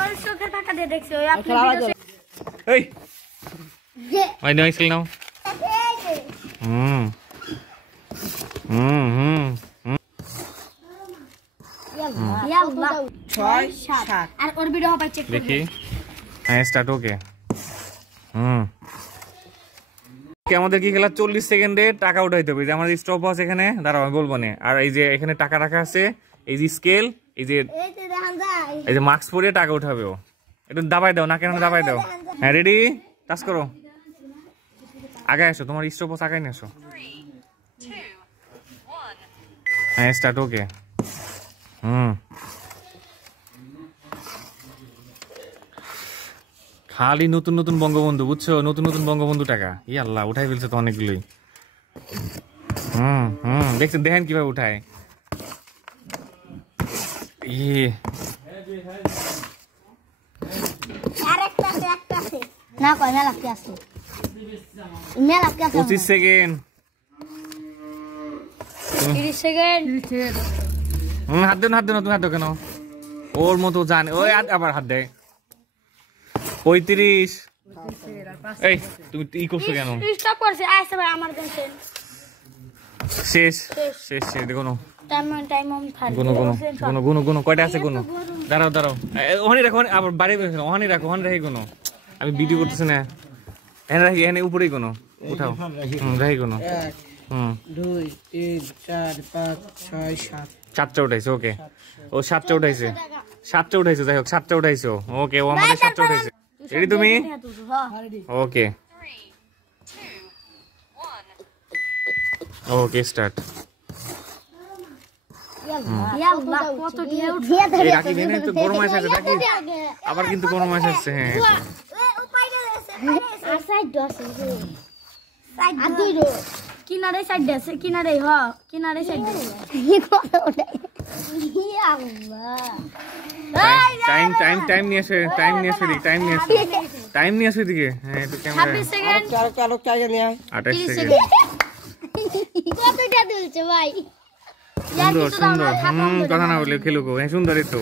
ওর চোখের ফাঁকা দিয়ে দেখছি ওই আপনি এই ওই নয় খেল নাও হুম হুম হুম ইয়াল্লাহ 6 7 আর ওর ভিডিও হবে চেক করব দেখি হ্যাঁ স্টার্ট ওকে আমাদের কি খেলা 40 সেকেন্ডে টাকা উঠাইতে হবে। যে আমাদের স্টপ আছে এখানে, দাঁড়াও আমি বলবো না। আর এই যে এখানে টাকা রাখা আছে, এই যে স্কেল, এই যে মাস্ক পরে টাকা উঠাবে। ও একটু দাবাই দাও, না কেন দাবাই দাও। হ্যাঁ রেডি, টাচ করো, আগে আসো, তোমার স্টপ আছে আগে নিয়ে আসো। হ্যাঁ স্টার্ট ওকে খালি নতুন নতুন বঙ্গবন্ধু, বুঝছো, নতুন নতুন বঙ্গবন্ধু টাকা। ই আল্লাহ, উঠাই ফেলছে তো অনেকগুলোই। দেখছেন, দেখেন কিভাবে উঠায়। না কয় মেলা কি আছে, মেলা কি আছে। 25 সেকেন্ড, 30 সেকেন্ড। হাত দেন, হাত দেন, তুমি হাত দাও কেন? ওর মতো জানে, ওই আবার হাত দেয়। 35। এই তুমি ই করছো কেন? স্টপ করছে, আইছে ভাই আমার কাছে। শেষ শেষ শেষ। দেখো না টাইম অন ফার গুনো কয়টা আছে গুনো। দাঁড়াও দাঁড়াও, ওখানে রাখো, আবার বাড়ি বেরো, ওখানে রাখো, ওখানে রাখি গুনো। আমি ভিডিও করতেছি না, এখানে রাখি, এখানে উপরেই গুনো, উঠাও। রাখি গুনো। 1 2 3 4 5 6 7 7টা উঠাইছে। ওকে, ও 7টা উঠাইছে, 7টা উঠাইছে। যাই হোক 7টা উঠাইছো। ওকে, ও আমাদের 7টা উঠাইছে। রেডি তুমি? ওকে ওকে স্টার্ট। আবার কিন্তু গরম মাছ আসছে। হ্যাঁ কিনারে সাইড আছে, কিনারে হ, কিনারে সাইড টাইম টাইম টাইম নিয়ে আসে, টাইম নিয়ে আসে, টাইম নিয়ে আসে, টাইম নিয়ে আসে দিকে। হ্যাঁ একটু ক্যামেরা। 26 second, 28 second. কতটা দুলছে ভাই? সুন্দর সুন্দর। কথা না বলে খেলুক। হ্যাঁ সুন্দর। একটু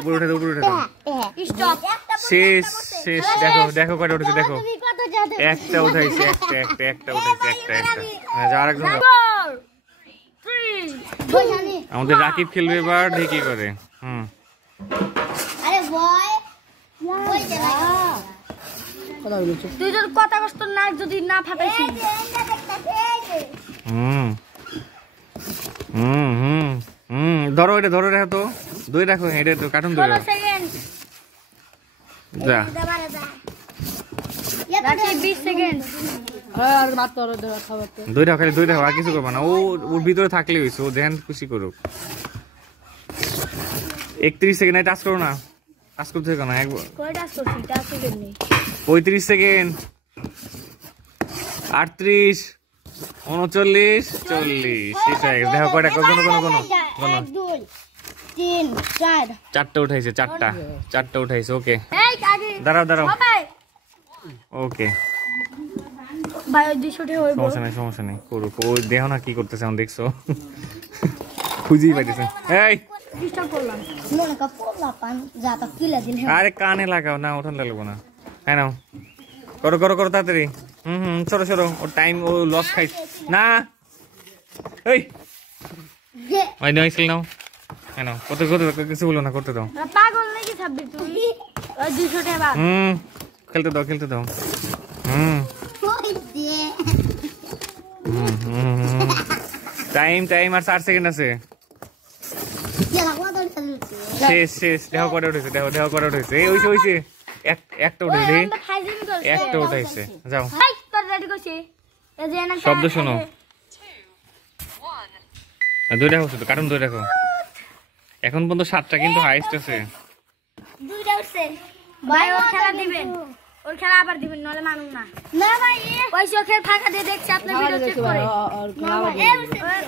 উপরে উঠে দাও, উপরে উঠে দাও। স্টপ। শেষ শেষ। দেখো দেখো কয়টা উঠেছে, দেখো। একটা উঠাইছে, একটা উঠাইছে, একটা। হ্যাঁ যা, আরেকজন। আমাদের রাকিব খেলবে এবার, দেখি করে। আরে বয় বই দেনা তুই যদি কথা কষ্ট না, যদি না ফাটাইছি। ধরো এটা, ধরো রাখো তো, দুই রাখো, এটা তো কার্টুন ধরো। যা রাখি 20 সেকেন্ড। আর মাত্র দুই রাখো, খালি দুই রাখো, আর কিছু করবা না। ওর ভিতরে থাকলে হইছে, ও যেখান খুশি করুক। 31 সেকেন্ড। টাচ করো না, টাচ করতে হবে না একবার। কয় টাচ করছি? টাচ সেকেন্ড নেই। 35 সেকেন্ড। 38 39 40 শেষ হয়ে গেছে। দেখো কয়টা, কোনো 1 2 3 4 4টা উঠাইছে, 4টা উঠাইছে। ওকে এই আগে দাঁড়াও দাঁড়াও। ভাই ওকে ভাই 200 টাকা হইব। সমস্যা নেই, সমস্যা নেই, করুক। ও দেখো না কি করতেছে, আমি দেখছো, খুঁজেই পাইতেছে। এই ডিস্টার্ব করলাম মনে কা পোলা পান যা তা কিলা দিল। আরে কানে লাগাও না, ওঠান লাগবো না। হ্যাঁ নাও, করো করো করো তাড়াতাড়ি। সরো সরো, ও টাইম, ও লস খাইছে না। এই ওই নয় খেল নাও। হ্যাঁ নাও, কত কত কিছু বলো না, করতে দাও। পাগল নাকি ছাব্বি তুই? ওই 200 টাকা খেলতে দাও, খেলতে দাও। টাইম টাইম আর 4 সেকেন্ড আছে। শেষ শেষ। দেখো কটা উঠেছে, দেখো দেখো কটা উঠেছে। এই হইছে হইছে, একটা উঠেছে, একটা উঠাইছে। যাও শব্দ শোনো। দুই রাখো শুধু, কারণ দুই রাখো। এখন পর্যন্ত 7টা কিন্তু হাইস্ট আছে। দুইটা উঠছে ভাই। ওর খেলা দিবেন, ওর খেলা আবার দিবেন, নলে মানুম না। না ভাই ওই চোখের ফাঁকা দিয়ে দেখছি, আপনি ভিডিও চেক করে।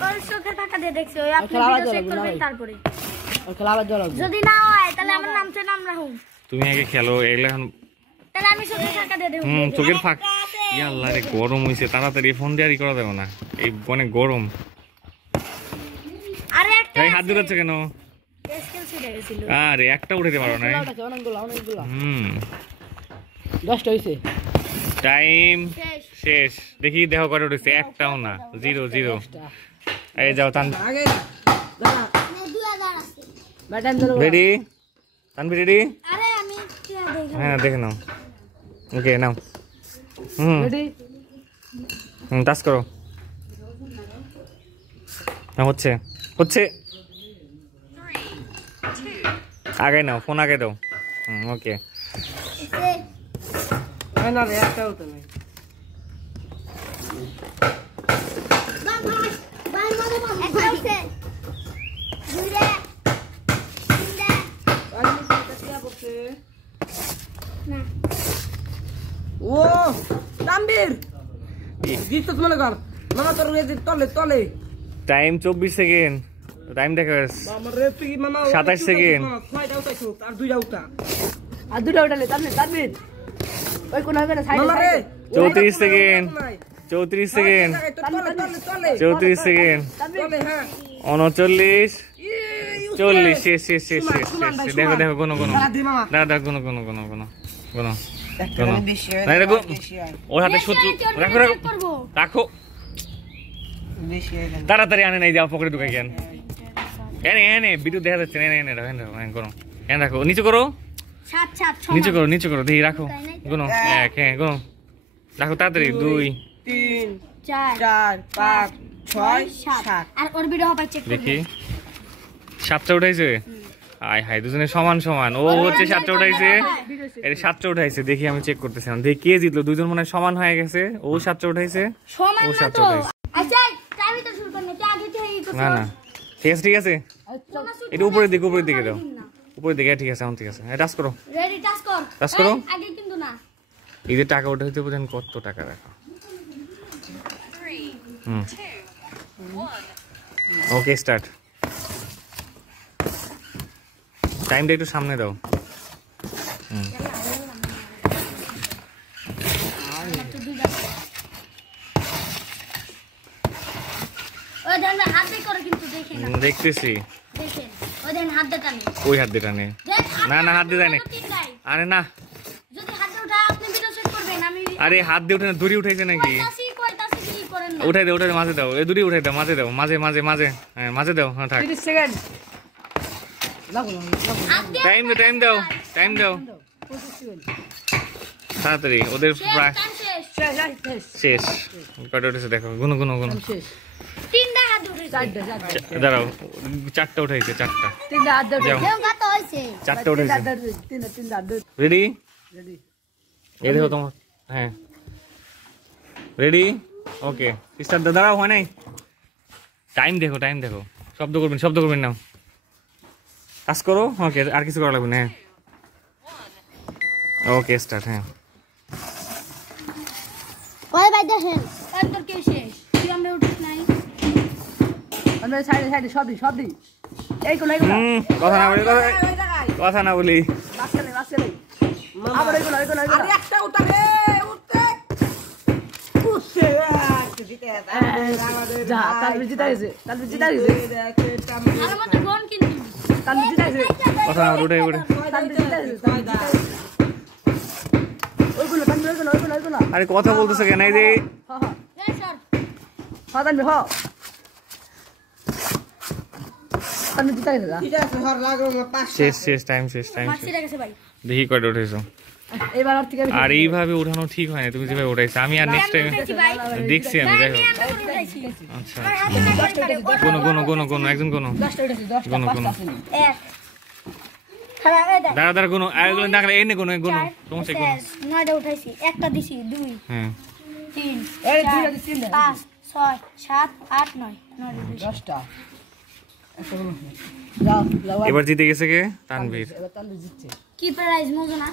ওর চোখের ফাঁকা দিয়ে দেখছি, ওই আপনি ভিডিও চেক করবেন তারপরে। ওর খেলা আবার জল যদি না হয় তাহলে আমার নামছে নাম রাখুন। তুমি আগে খেলো, এগুলা এখন। তাহলে আমি চোখের ফাঁকা দিয়ে দেব। চোখের ফাঁকা। ইয়া আল্লাহ রে, গরম হইছে, তাড়াতাড়ি ফোন দিয়ে করা যাবে না, এই অনেক গরম। ভাই হাত দূরাচ্ছে কেন? স্কেল ছিড়ে গেছিল। আরে একটা উঠাতে পারো না। অনেকগুলো 10টা হইছে। টাইম শেষ। দেখি দেখো কত উঠেছে, একটাও না, 0 0। এই যাও তান আগে দাঁড়া। ম্যাডাম ধরো। রেডি? তানভীর রেডি? আরে আমি কি দেখব? হ্যাঁ দেখে নাও। ওকে নাও। রেডি? টাচ করো। না হচ্ছে হচ্ছে। আগে নাও, ফোন আগে দাও। ওকে। না রে একটাও তো নাই। ও তানভীর দিছস মনে কর মামা তোর রে তলে তলে টাইম 24 সেকেন্ড। টাইম দেখাস মামা রে তুই মামা 27 সেকেন্ড। ছয়টা উঠাইছো আর দুইটা উঠা আর দুইটা উঠালে তানভীর ওই কোন হবে না সাইডে মামা রে 34 সেকেন্ড 34 সেকেন্ড 34 সেকেন্ড তলে হ্যাঁ 39 40 শেষ শেষ শেষ শেষ শেষ। দেখো দেখো কোন কোন দাদা কোন কোন কোন কোন কোন ওর হাতে সূত্র রাখো রাখো রাখো তাড়াতাড়ি আনে নাই যাও পকেটে ঢুকাই কেন এনে এনে ভিডিও দেখা যাচ্ছে এনে এনে রাখো এনে করো এনে রাখো নিচে করো 7 7 নিচে করো দেখি রাখো গুনো এক হ্যাঁ গুনো রাখো তাড়াতাড়ি 2 3 4 4 5 6 7 আর ওর ভিডিও হবে চেক দেখি 7টা উঠাইছে আয় হাই দুজনে সমান সমান ও হচ্ছে 7টা উঠাইছে এর 7টা উঠাইছে দেখি আমি চেক করতেছিলাম দেখি কে জিতলো দুইজন মনে হয় সমান হয়ে গেছে ও 7টা উঠাইছে সমান ও না 7টা তো উঠাইছে আচ্ছা টাইমই তো শুরু করতে আগে থেকে ই না না ঠিক আছে এটা উপরের দিকে দাও উপরের দিকে ঠিক আছে ঠিক আছে টাচ করো রেডি টাচ কর আগে কিন্তু না এই যে টাকা উঠাইতে বুঝেন কত টাকা রাখো 3 2 1 ওকে স্টার্ট টাইমটা একটু সামনে দাও ওই দেন হাত দিয়ে করে কিন্তু দেখেন দেখতেছি দেখেন ওই দেন হাত দিয়ে টানে ওই হাত দিয়ে টানে না না হাত দিয়ে টানে আরে না যদি হাত দিয়ে উঠা আপনি ভিডিও শুট করবেন আমি আরে হাত দিয়ে উঠে না দড়ি উঠাইছে নাকি কইতাছি কি করেন না উঠাই দে মাঝে দাও এই দড়ি উঠাই দাও মাঝে দাও মাঝে মাঝে মাঝে হ্যাঁ মাঝে দাও হ্যাঁ থাক 30 সেকেন্ড লাগো টাইম দাও তাড়াতাড়ি ওদের প্রায় শেষ কত উঠেছে দেখো গুনো শেষ তিনটা হাত উঠেছে দাঁড়াও 4টা উঠাইছে 4টা তিনটা হাত ধরে কেউ গাত হইছে 4টা উঠাইছে তিনটা হাত ধরে রেডি রেডি এই দেখো তোমার হ্যাঁ রেডি ওকে স্টার্ট দাঁড়াও হয় নাই টাইম দেখো শব্দ করবেন না কাজ করো ওকে আর কিছু করা লাগবে না ওকে স্টার্ট হ্যাঁ ওই ভাই দেখেন তোর কে শেষ তুই আমরা উঠিস নাই আমরা সাইডে সব দি এই কোন কথা না বলি বাসলে আবার এই কোন আরে একটা উঠা রে উঠতে উঠছে জিতে যা তালবি জিতা গেছে আর মত গোন কিন্তু তালবি জিতা গেছে কথা না উঠে তালবি জিতা গেছে ওই কোন আরে কথা বলতেছে কেন এই যে হ্যাঁ এই স্যার তালবি তালবি জিতা গেছে শেষ টাইম মাছি রেখেছে ভাই দেখি কয়টা উঠেছো এবার আর থেকে আর এইভাবে উঠানো ঠিক হয় না তুমি যেভাবে উঠাইছো আমি আর নেক্সট টাইম দেখছি আমি দেখো আচ্ছা কোন একজন কোন 10টা উঠেছে 10টা কোন 1 খারাপ এই দেখ দাঁড়া কোন আরেকগুলো দেখলে এনে কোন সমস্যা কোন 9টা উঠাইছি একটা দিছি 2 হ্যাঁ 3 এই দুইটা দিছি 5 6 7 8 9 10টা যাও এবার জিতে গেছে কে তানভীর এবার তালবি জিতছে কি প্রাইজ মজা না